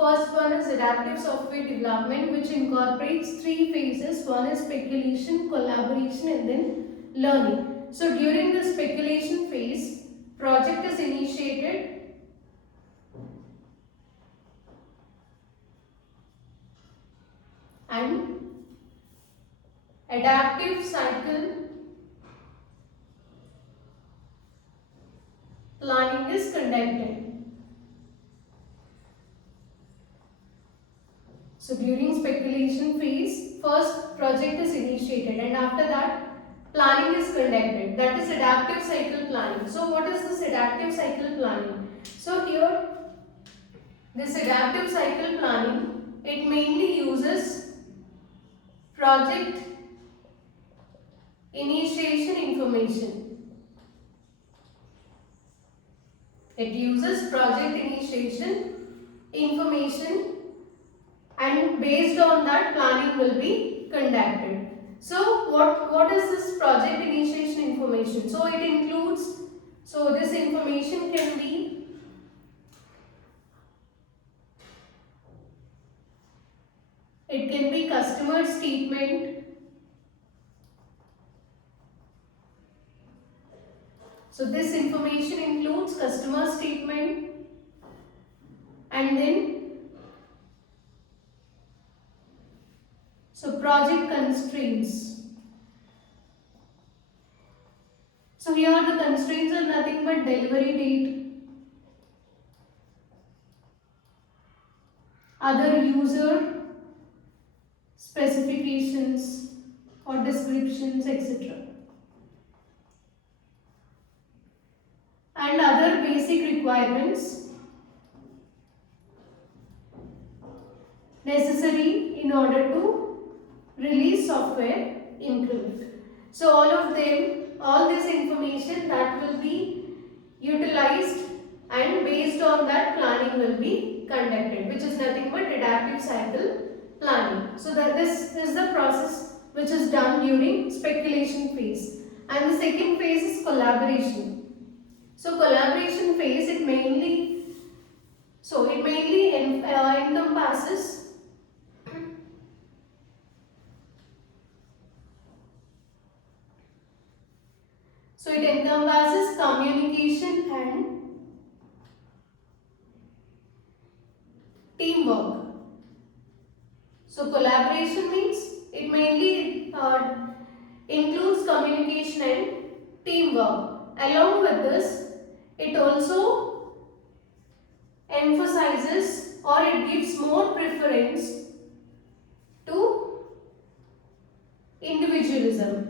First one is adaptive software development, which incorporates three phases. One is speculation, collaboration, and then learning. So during the speculation phase, project is initiated and adaptive cycle planning is conducted. So during speculation phase, first project is initiated and after that planning is conducted. That is adaptive cycle planning. So what is this adaptive cycle planning? So here this adaptive cycle planning, it mainly uses project initiation information. It uses project initiation information and based on that planning will be conducted. So what is this project initiation information? So it includes, so this information can be customer statement. So this information includes customer statement and then project constraints. So here the constraints are nothing but delivery date, other user specifications or descriptions, etc. and other basic requirements necessary in order to release software increment. So all this information that will be utilized and based on that planning will be conducted, which is nothing but adaptive cycle planning. So that this is the process which is done during speculation phase. And the second phase is collaboration. So collaboration phase, it mainly encompasses communication and teamwork. So collaboration means it mainly includes communication and teamwork. Along with this, it also emphasizes or it gives more preference to individualism.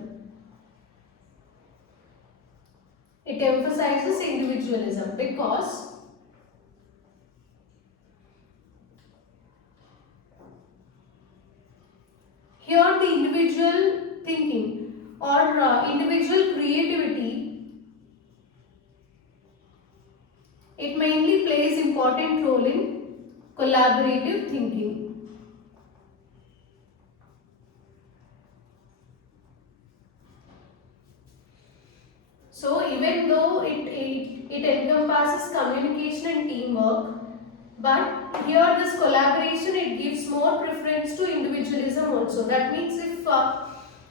It emphasizes individualism because here the individual thinking or individual creativity, it mainly plays important role in collaborative thinking. So even though it encompasses communication and teamwork, but here this collaboration, it gives more preference to individualism also. That means if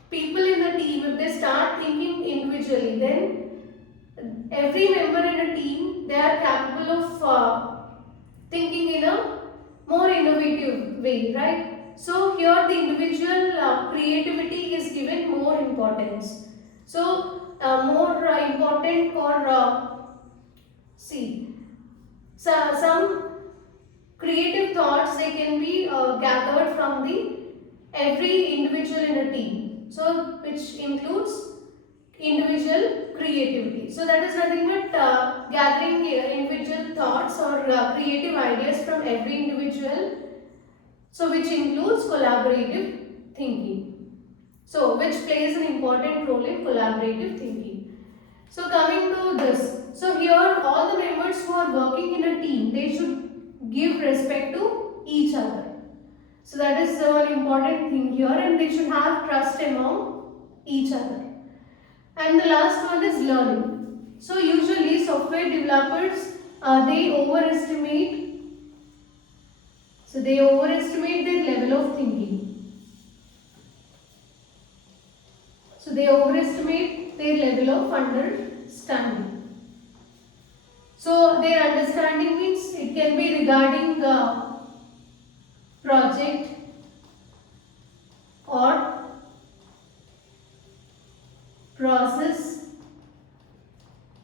people in a team, if they start thinking individually, then every member in a team, they are capable of thinking in a more innovative way, right? So here the individual creativity is given more importance. So more important or some creative thoughts, they can be gathered from the every individual in a team. So which includes individual creativity. So that is nothing but gathering individual thoughts or creative ideas from every individual. So which includes collaborative thinking. So which plays an important role in collaborative thinking. So coming to this. So here all the members who are working in a team, they should give respect to each other. So that is one important thing here, and they should have trust among each other. And the last one is learning. So usually software developers, they overestimate So they overestimate their level of thinking. So they overestimate their level of understanding. So their understanding means it can be regarding the project or process,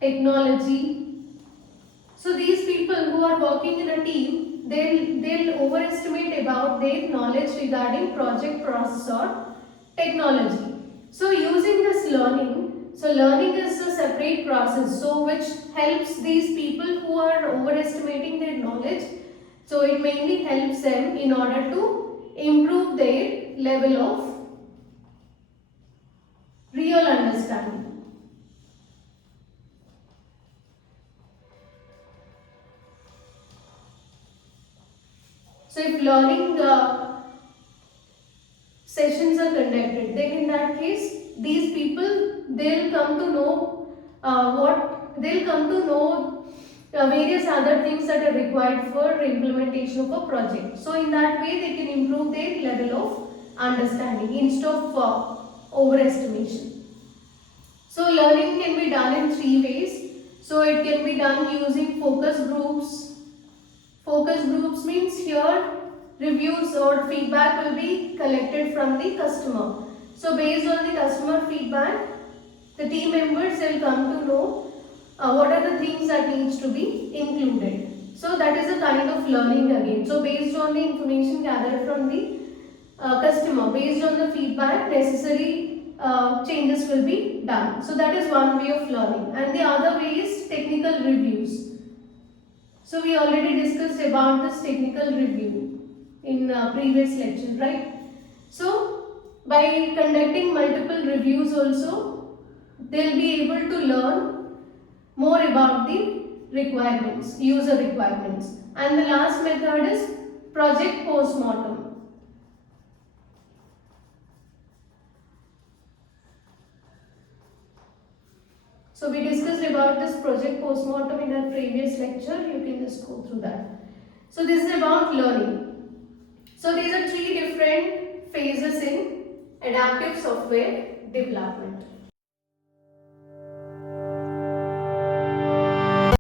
technology. So these people who are working in a team, they'll overestimate about their knowledge regarding project, process or technology. So using this learning, so learning is a separate process, so which helps these people who are overestimating their knowledge. So it mainly helps them in order to improve their level of real understanding. So if learning sessions are conducted, then in that case, these people they'll come to know various other things that are required for implementation of a project. So in that way, they can improve their level of understanding instead of overestimation. So learning can be done in three ways. So it can be done using focus groups. Focus groups means here reviews or feedback will be collected from the customer. So based on the customer feedback, the team members will come to know what are the things that needs to be included. So that is a kind of learning again. So based on the information gathered from the customer, based on the feedback, necessary changes will be done. So that is one way of learning. And the other way is technical reviews. So we already discussed about this technical review in previous lecture, right? So by conducting multiple reviews also, they'll be able to learn more about the requirements, user requirements. And the last method is project postmortem. So we discussed about this project postmortem in our previous lecture. You can just go through that. So this is about learning. So these are three different phases in adaptive software development.